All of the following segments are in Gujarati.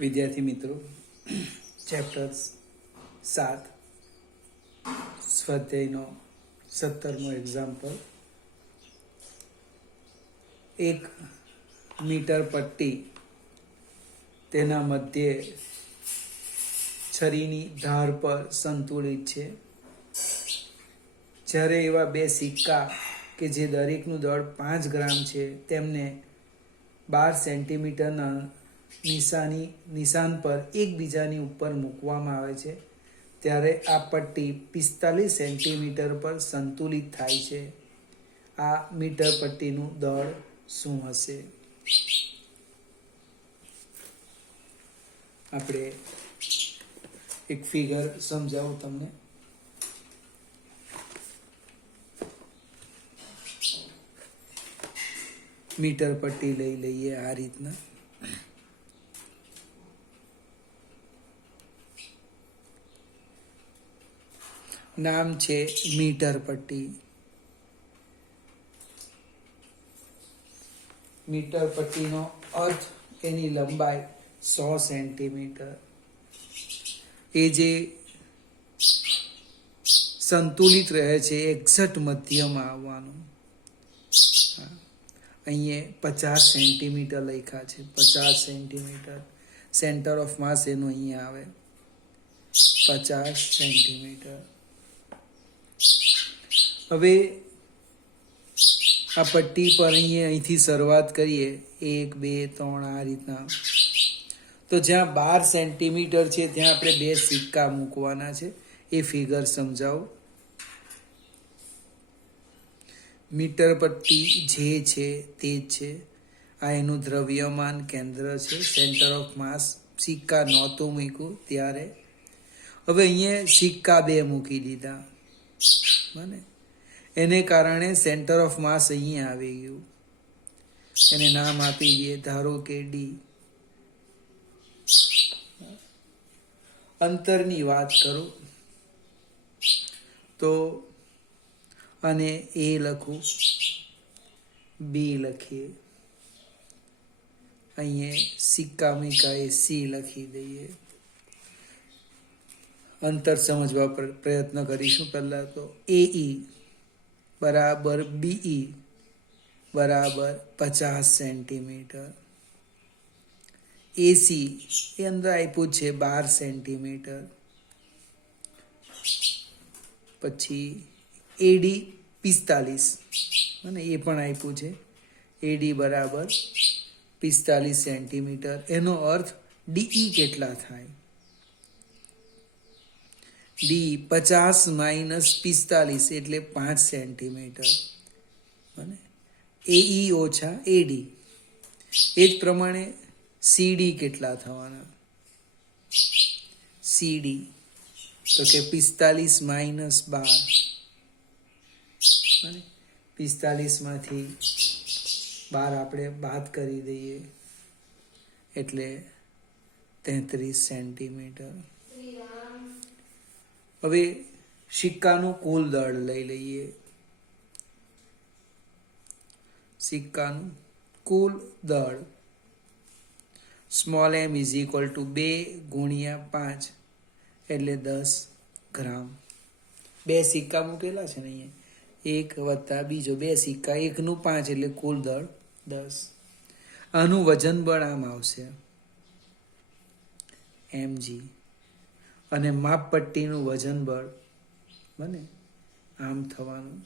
વિદ્યાર્થી મિત્રો, ચેપ્ટર 7 સ્વાધ્યાયનો 17મો એક્ઝામ્પલ. એક મીટર પટ્ટી, તેના મધ્યે છરીની ધાર પર સંતુલિત છે. જ્યારે એવા બે સિક્કા કે જે દરેકનું દળ 5 ગ્રામ છે તેમને 12 સેન્ટીમીટરના નિશાન પર એકબીજાની ઉપર મૂકવામાં આવે છે ત્યારે આ પટ્ટી 45 સેન્ટીમીટર પર સંતુલિત થાય છે. આ મીટર પટ્ટીનું દળ શું હશે? આપણે એક ફિગર સમજાવું તમને. મીટર પટ્ટી લઈ લઈએ આ રીતના. નામ છે મીટર પટ્ટી. મીટર પટ્ટીનો અર્થ એની લંબાઈ 100 સેન્ટીમીટર. એ જે સંતુલિત રહે છે એક્ઝેક્ટ મધ્યમાં આવવાનું. અહીંયા 50 સેન્ટીમીટર લખ્યા છે. 50 સેન્ટીમીટર સેન્ટર ઓફ માસ એનું અહીંયા આવે 50 સેન્ટીમીટર. હવે આ પટ્ટી પર અહીંથી શરૂઆત કરીએ 1 2 3 આ રીતના. તો જ્યાં 12 સેન્ટીમીટર છે ત્યાં આપણે બે સિક્કા મૂકવાના છે. એ ફિગર સમજાવો. મીટર પટ્ટી જે છે તે જ છે. આ એનું દ્રવ્યમાન કેન્દ્ર છે, સેન્ટર ઓફ માસ. સિક્કા નહોતું મૂક્યું ત્યારે. હવે અહીંયા સિક્કા બે મૂકી દીધા બને. એને કારણે સેન્ટર ઓફ માસ અહીંયા આવી ગયું. એને નામ આપી દઈએ, ધારો કે ડી. અંતરની વાત કરું તો અને એ લખું, બી લખીએ. અહીંયા સિક્કા મૂકા એ સી લખી દઈએ. અંતર સમજવા પ્રયત્ન કરીશું. પહેલા તો એઈ બરાબર બીઈ બરાબર 50 સેન્ટીમીટર. એસી એ અંદર આપ્યું છે 12 સેન્ટીમીટર. પછી એડી 45 અને એ પણ આપ્યું છે. એડી બરાબર 45 સેન્ટીમીટર. એનો અર્થ ડીઈ કેટલા થાય? ડી 50 માઇનસ 45 એટલે 5 સેન્ટીમીટર. અને એઈ ઓછા એડી. એ જ પ્રમાણે સીડી કેટલા થવાના? સીડી તો કે 45 માઇનસ 12. 45 માંથી 12 આપણે બાદ કરી દઈએ એટલે 33 સેન્ટીમીટર. હવે સિક્કાનું કુલ દળ લઈ લઈએ. સિક્કાનું કુલ દળ small m is equal two 2 ગુણ્યા 5 એટલે 10 ગ્રામ. બે સિક્કા મૂકેલા છે ને અહીંયા, એક વત્તા બીજો, બે સિક્કા, એકનું 5 એટલે કુલ દળ 10. આનું વજન બળ આમ આવશે mg. અને માપપટ્ટીનું વજન બળ બને આમ થવાનું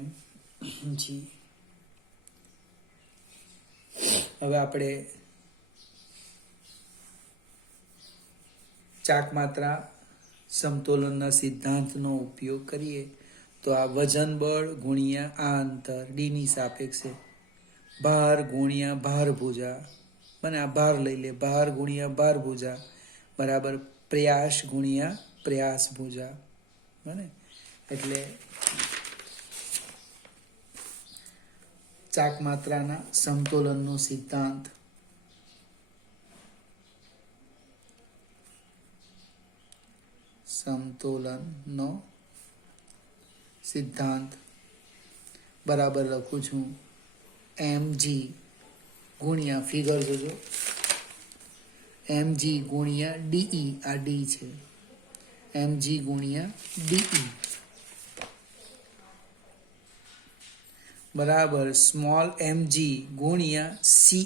mg. હવે આપણે ચાકમાત્રા સમતોલનના સિદ્ધાંતનો ઉપયોગ કરીએ તો આ વજન બળ ગુણ્યા આ અંતર ડીની સાપેક્ષે ભાર ગુણ્યા ભાર ભુજા બને. આ ભાર લઈ લે, ભાર ગુણ્યા ભાર ભુજા બરાબર પ્રયાસ ગુણ્યા પ્રયાસ ભુજા બને. એટલે ચાકમાત્રાના સમતોલનનો સિદ્ધાંત. સમતોલનનો સિદ્ધાંત બરાબર લખું છું mg ગુણ્યા ફિગર જોજો, mg ગુણ્યા de, આ d છે, mg ગુણ્યા de બરાબર સ્મોલ mg ગુણ્યા ce,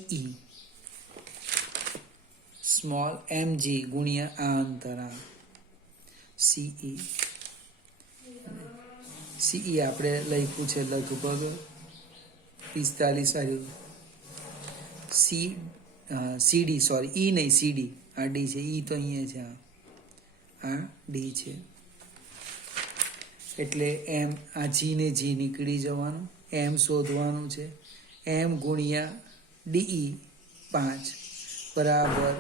સ્મોલ mg ગુણ્યા આ અંતરાલ ce, ce આપણે લખ્યું છે લગભગ 45 cd, સોરી ઈ નહીં સીડી, આ ડી છે, ઈ તો અહીંયા છે, આ ડી છે, એટલે એમ આ જી ને જી નીકળી જવાનું, એમ શોધવાનું છે, એમ ગુણ્યા ડીઈ 5 બરાબર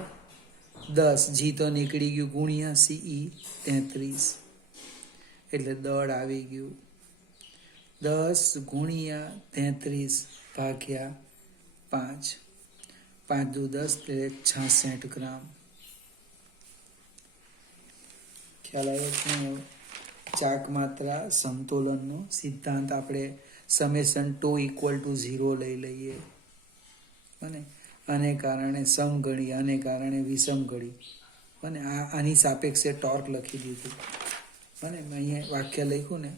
10, જી તો નીકળી ગયું, ગુણ્યા સીઈ 33, એટલે દળ આવી ગયું 10 ગુણ્યા 33 ભાગ્યા 5, 5 દુ 10 એટલે 66 ગ્રામ. ખ્યાલ આવ્યો છે ને? ચાક માત્રા સંતુલનનો સિદ્ધાંત આપણે સમેશન ટુ ઇક્વલ ટુ 0 લઈ લઈએ, અને આને કારણે સમઘડી, આને કારણે વિષમઘડી, અને આની સાપેક્ષે ટોર્ક લખી દીધું, અને અહીંયા વાક્ય લખ્યું ને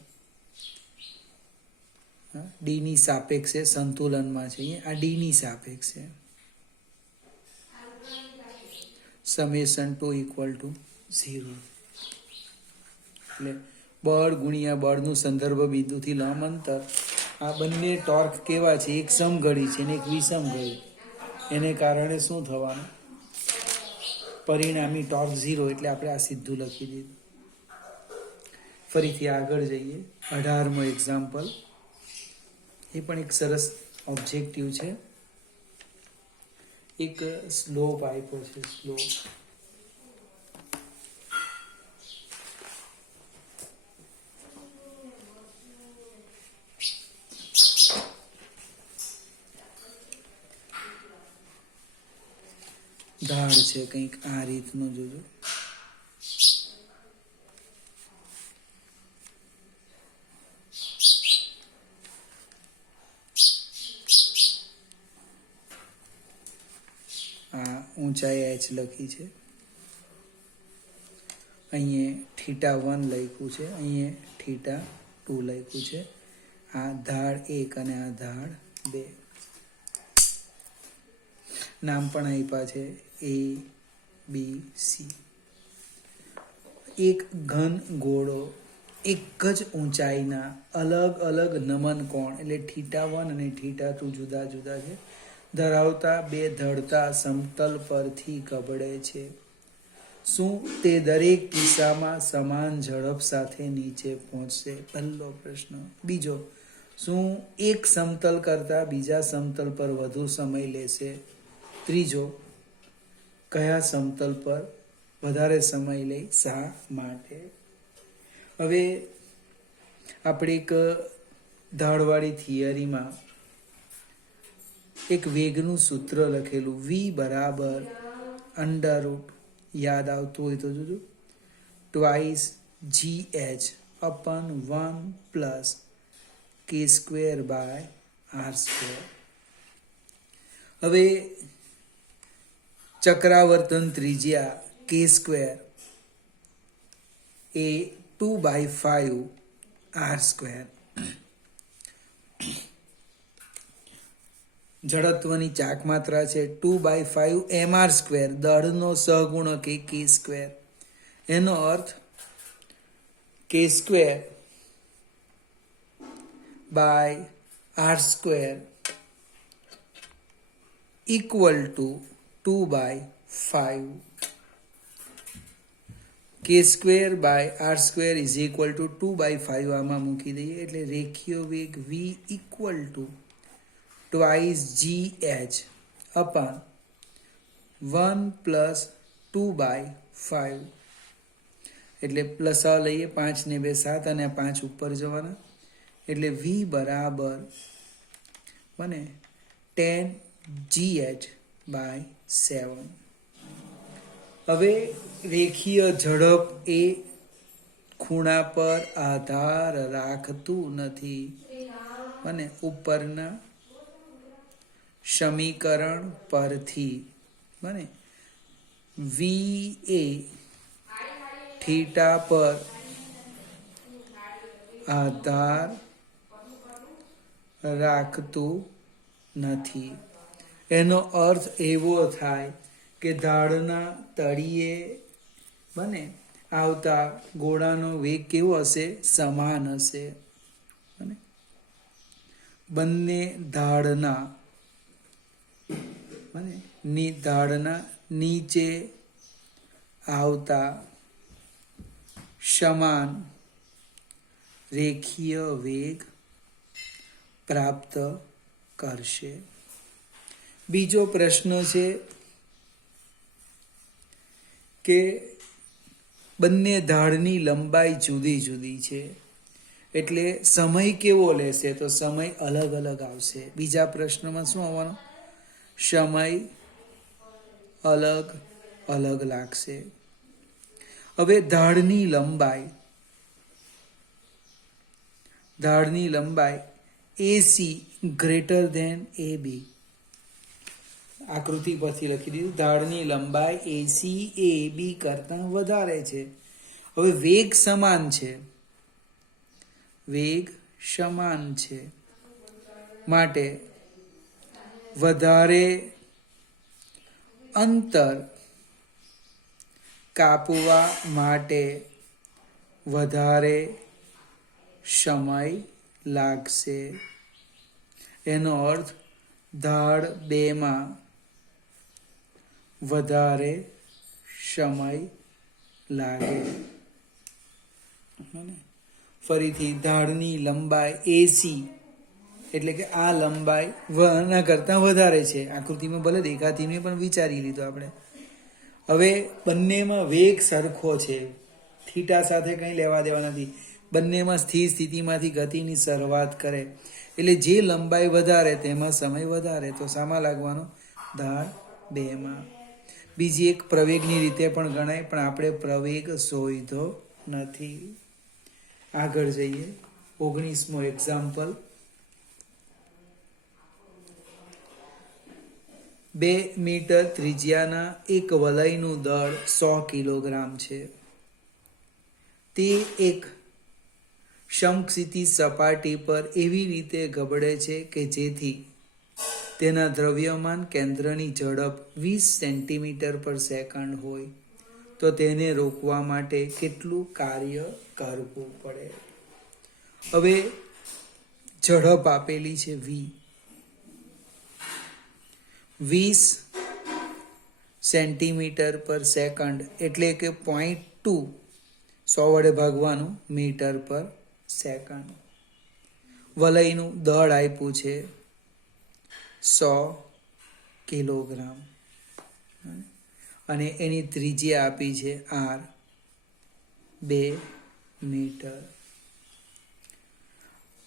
ડીની સાપેક્ષે સંતુલનમાં છે, અહીંયા આ ડીની સાપેક્ષે સમેશન ટુ ઇક્વલ ટુ 0, એટલે બળ ગુણ્યા બળનું સંદર્ભ બિંદુથી લંબ અંતર, આ બંને ટોર્ક કેવા છે, એક સમઘડી છે ને એક વિષમઘડી, એને કારણે શું થવાનું, પરિણામી ટોર્ક 0, એટલે આપણે આ સીધું લખી દીધું. ફરીથી આગળ જઈએ, 18મો એક્ઝામ્પલ, એ પણ એક સરસ ઓબ્જેક્ટિવ છે, એક સ્લોપ આપ્યો છે, સ્લોપ ઢાળ છે કંઈક આ રીતનું, જોજો આ ઊંચાઈ h લખી છે, અહીંયા θ1 લખ્યું છે, અહીંયા θ2 લખ્યું છે, આ ઢાળ 1 અને આ ઢાળ 2, નામ પણ આપ્યા છે A B C. એક ઘન ગોળો એક જ ઊંચાઈના અલગ અલગ નમન કોણ એટલે θ1 અને θ2 જુદા જુદા છે ધરાવતા બે ધડતા સમતલ પરથી કબડે છે. શું તે દરેક કિસ્સામાં સમાન ઝડપ સાથે નીચે પહોંચશે? પહેલો પ્રશ્ન. બીજો, શું એક સમતલ કરતાં બીજા સમતલ પર વધુ સમય લેશે? ત્રીજો, કયા સમતલ પર વધારે સમય લે, શા માટે? હવે આપણે એક ઢાળવાળી થિયરીમાં એક વેગનું સૂત્ર લખેલું v બરાબર અંડરરૂટ, યાદ આવતું હોય તો જોજો, twice gh upon 1 plus k² by r². હવે ચક્રાવર્તન ત્રિજ્યા k² એ 2/5 r². જડત્વની ચાક માત્રા છે 2/5 mr², દળનો સહગુણક એ k². એનો અર્થ k² by r² equal to 2/5. k² by r² is equal to 2/5 આમાં મૂકી દઈએ એટલે રેખીય વેગ v equal to twice gh upon 1 plus 2/5. એટલે પ્લસ લઈએ, 5 ને 2 7 અને 5 ઉપર જવાના એટલે v બરાબર બને 10 gh બાય 7. હવે રેખીય ઝડપ એ ખૂણા પર આધાર રાખતું નથી અને ઉપરના સમીકરણ પરથી બને વી એ થીટા પર આધાર રાખતું નથી. એનો અર્થ એવો થાય કે ઢાળના તળિયે બને આવતા ગોળાનો વેગ કેવો હશે? સમાન હશે. બંને ઢાળના નીચે આવતા સમાન રેખીય વેગ પ્રાપ્ત કરશે. બીજો પ્રશ્ન છે કે બંને ઢાળની લંબાઈ જુદી જુદી છે એટલે સમય કેવો લેશે? તો સમય અલગ અલગ આવશે. બીજા પ્રશ્નમાં શું આવવાનું? સમય અલગ અલગ લાગશે. હવે ઢાળની લંબાઈ AC ગ્રેટર ધેન AB. આકૃતિ પરથી લખી દીધું. ઢાળની લંબાઈ AC AB કરતાં વધારે છે. હવે વેગ સમાન છે માટે વધારે અંતર કાપવા માટે વધારે સમય લાગશે. એનો અર્થ ઢાળ 2 માં વધારે સમય લાગે. ફરીથી ઢાળની લંબાઈ AC એટલે કે આ લંબાઈ ના કરતાં વધારે છે. આકૃતિમાં ભલે દેખાતી નહીં પણ વિચારી લીધું આપણે. હવે બંનેમાં વેગ સરખો છે. થીટા સાથે કંઈ લેવા દેવા નથી. બંનેમાં સ્થિર સ્થિતિમાંથી ગતિની શરૂઆત કરે એટલે જે લંબાઈ વધારે તેમાં સમય વધારે. તો શામાં લાગવાનો? ઢાળ 2 માં. બીજી એક પ્રવેગની રીતે પણ ગણાય પણ આપણે પ્રવેગ શોધ્યો નથી. આગળ જઈએ. 19મો એક્ઝામ્પલ. 2 મીટર ત્રિજ્યાના એક વલયનું દળ 100 કિલોગ્રામ છે. તે એક સમક્ષિતિજ સપાટી પર એવી રીતે ગબડે છે કે જેથી તેના દ્રવ્યમાન કેન્દ્રની ઝડપ 20 સેન્ટીમીટર પર સેકન્ડ હોય તો તેને રોકવા માટે કેટલું કાર્ય કરવું પડે? હવે ઝડપ આપેલી છે v. 20 સેન્ટીમીટર પર સેકન્ડ એટલે કે 0.2 100 વડે ભાગવાનું મીટર પર સેકન્ડ. વલયનું દળ આપ્યું છે 100 કિલોગ્રામ અને એની ત્રિજ્યા આપી છે r 2 મીટર.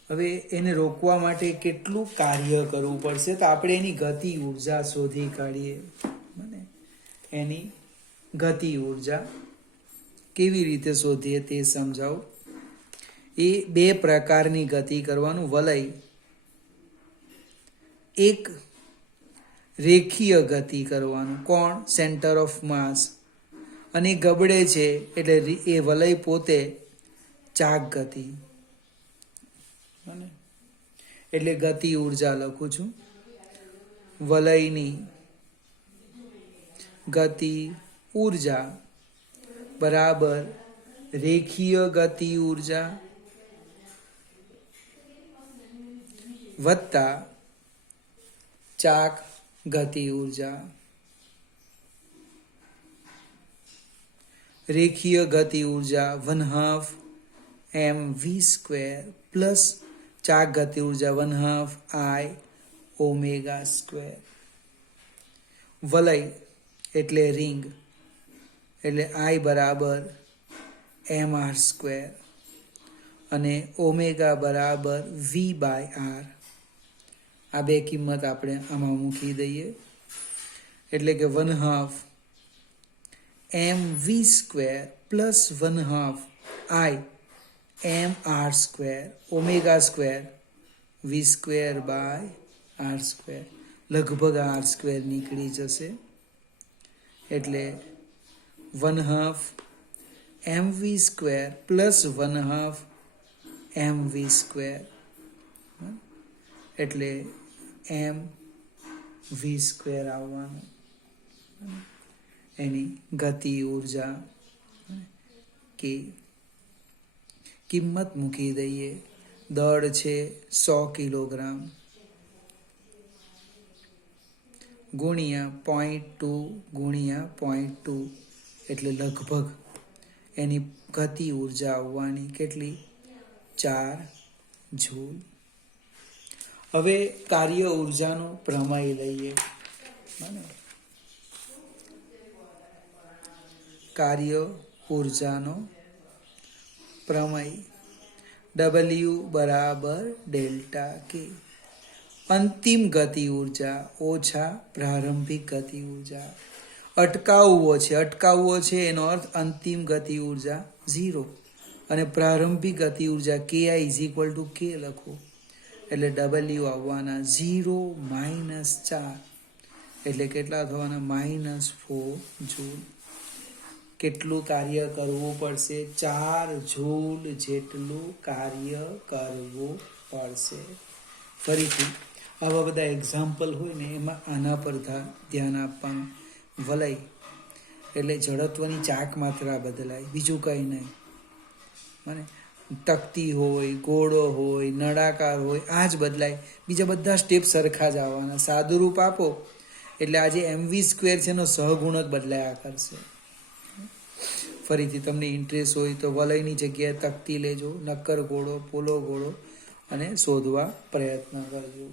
હવે એને રોકવા માટે કેટલું કાર્ય કરવું પડશે? તો આપણે એની ગતિ ઉર્જા શોધી કાઢીએ. એની ગતિ ઉર્જા કેવી રીતે શોધીએ તે સમજાવું. એ 2 પ્રકારની ગતિ કરવાનું. વલય એક રેખીય ગતિ કરવાનું. કોણ? સેન્ટર ઓફ માસ. અને ગબડે છે એટલે એ વલય પોતે ચાક ગતિ. એટલે ગતિ ઉર્જા લખું છું. વલયની ગતિ ઉર્જા બરાબર રેખીય ગતિ ઉર્જા વત્તા ચાક ગતિ ઉર્જા. રેખીય ગતિ ઉર્જા 1/2 mv² પ્લસ ચાક ગતિ ઉર્જા 1/2 I ω². વલય એટલે રિંગ એટલે I બરાબર mr² અને ઓમેગા બરાબર v/r. આ 2 કિંમત આપણે આમાં મૂકી દઈએ એટલે કે 1/2 mv² plus 1/2 I mr² omega square v² by r². લગભગ r² નીકળી જશે. એટલે 1/2 mv² પ્લસ 1/2 mv², એટલે mv² આવવાનું. એની ગતિ ઉર્જા કે કિંમત મૂકી દઈએ. દળ છે 100 કિલોગ્રામ ગુણ્યા 0.2 ગુણ્યા 0.2, એટલે લગભગ એની ગતિ ઉર્જા આવવાની કેટલી? 4 જૂલ. હવે કાર્ય ઉર્જાનો પ્રમેય લઈએ. કાર્ય ઉર્જાનો પ્રમેય W બરાબર ડેલ્ટા કે. અંતિમ ગતિ ઉર્જા ઓછા પ્રારંભિક ગતિ ઉર્જા. અટકાવવો છે એનો અર્થ અંતિમ ગતિ ઉર્જા 0 અને પ્રારંભિક ગતિ ઉર્જા KI = K લખો. એટલે W આવવાના 0 - 4, એટલે કેટલા થવાના? -4 જૂલ. કેટલું કાર્ય કરવું પડશે? 4 જૂલ જેટલું કાર્ય કરવું પડશે. ફરીથી આવા બધા એક્ઝામ્પલ હોય ને એમાં આના પર ધ્યાન આપવાનું. વલય એટલે જડત્વની ચાક માત્રા બદલાય, બીજું કંઈ નહીં. અને તકતી હોય, ગોળો હોય, નળાકાર હોય, આ જ બદલાય. બીજા બધા સ્ટેપ સરખા જ આવવાના. સાદુરૂપ આપો એટલે આજે mv² છે એનો સહગુણક બદલાયા કરશે. ફરીથી તમને ઇન્ટરેસ્ટ હોય તો વલયની જગ્યાએ તકતી લેજો, નક્કર ગોળો, પોલો ગોળો અને શોધવા પ્રયત્ન કરજો.